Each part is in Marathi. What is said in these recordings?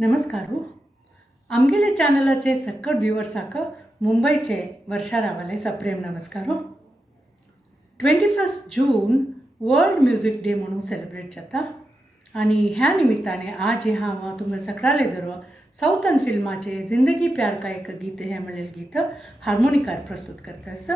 नमस्कार. आमगेले चॅनलाचे सक्कट व्ह्युअर्साक मुंबईचे वर्षा रावाले सप्रेम नमस्कार. 21 जून वर्ल्ड म्युझिक डे म्हणून सेलिब्रेट जाता आणि ह्या निमित्ताने आज हांव तुमकां सगळ्याले धरो साऊथन फिल्माचे जिंदगी प्यार का एक गीत हे म्हणलेले गीत हार्मोनिकार प्रस्तुत करतास.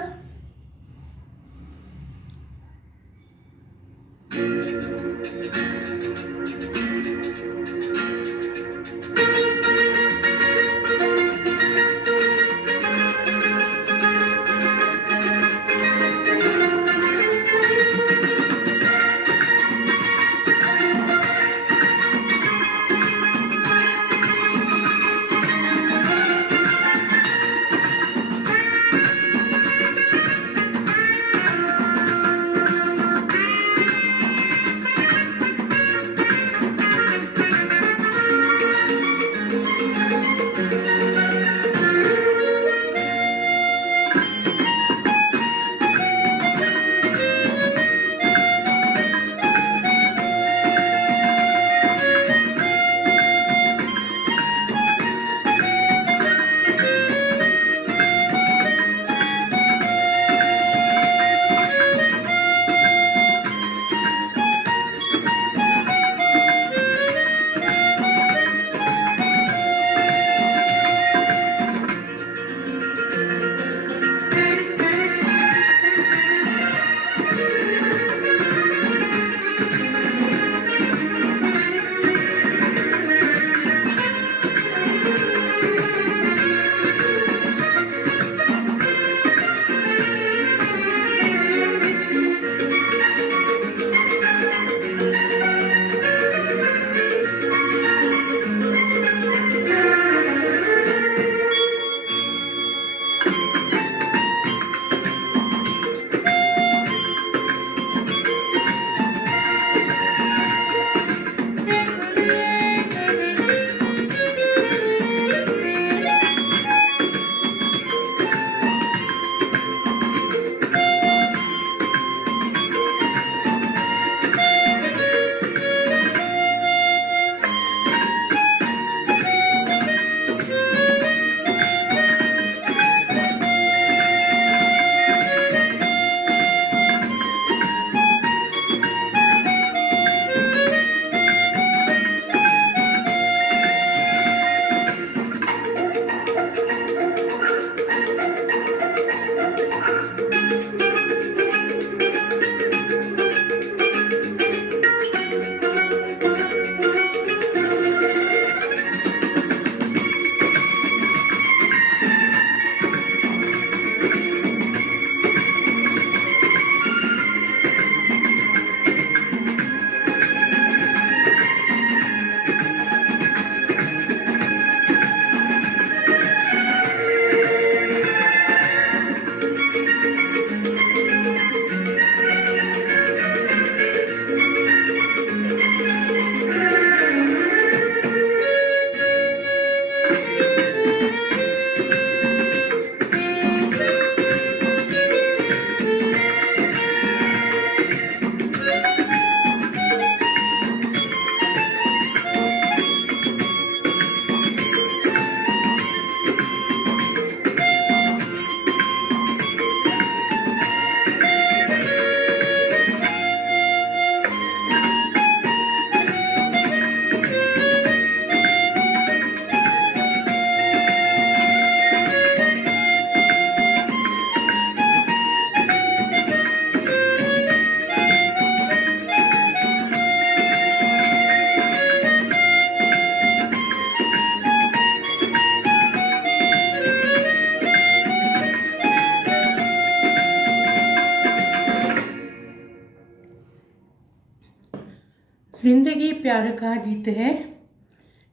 जिंदगी प्यार का गीत है,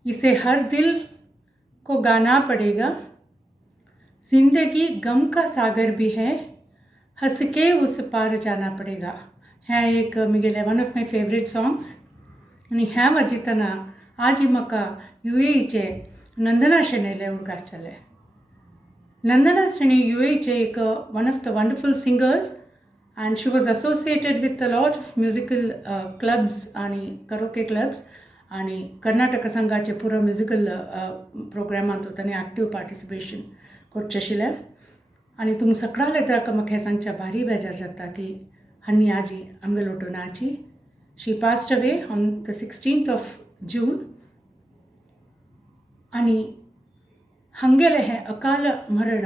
इसे हर दिल को गाना पड़ेगा. जिंदगी गम का सागर भी है, हंस के उस पार जाना पड़ेगा. ह्या एक म्हगेले one of my favourite songs. आणि ह्या वाजयतना आज म्हाका UAEचे नंदना शेणयले उडकासतले. नंदना शेणी UAEचे एक one of the wonderful singers and she was associated with a lot of musical clubs and karaoke clubs आणि कर्नाटक संघाचे पुरो म्युजिकल प्रोग्रामांत ताणें एक्टीव पार्टिसिपेशन करचेशिल्लें आनी तुमकां सगळ्या लेतराक म्हाका हें सांगच्या भारी बेजार जाता की हन्नी आजी आमगे लोटोनाची she passed away on the 16th of June आनी हांगेलें हें अकाल मरण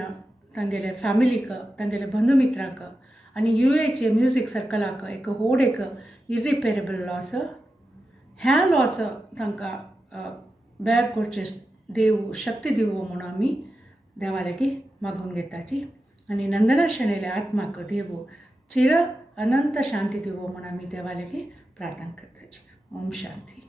तांगेले फॅमिलीक तांगेले बंधुमित्रांक आनी UAचे म्युजीक सर्कलाक एक व्हड एक इरिपेरेबल लॉस ह्या लॉस तांकां बेर करचे देव शक्ती दिवो म्हणून आमी देवा लागीं मागून घेताची आनी नंदना शेणयल्या आत्माक देव चिर अनंत शांती दिवो म्हणून आमी देवा लागीं प्रार्थना करताची. ओम शांती.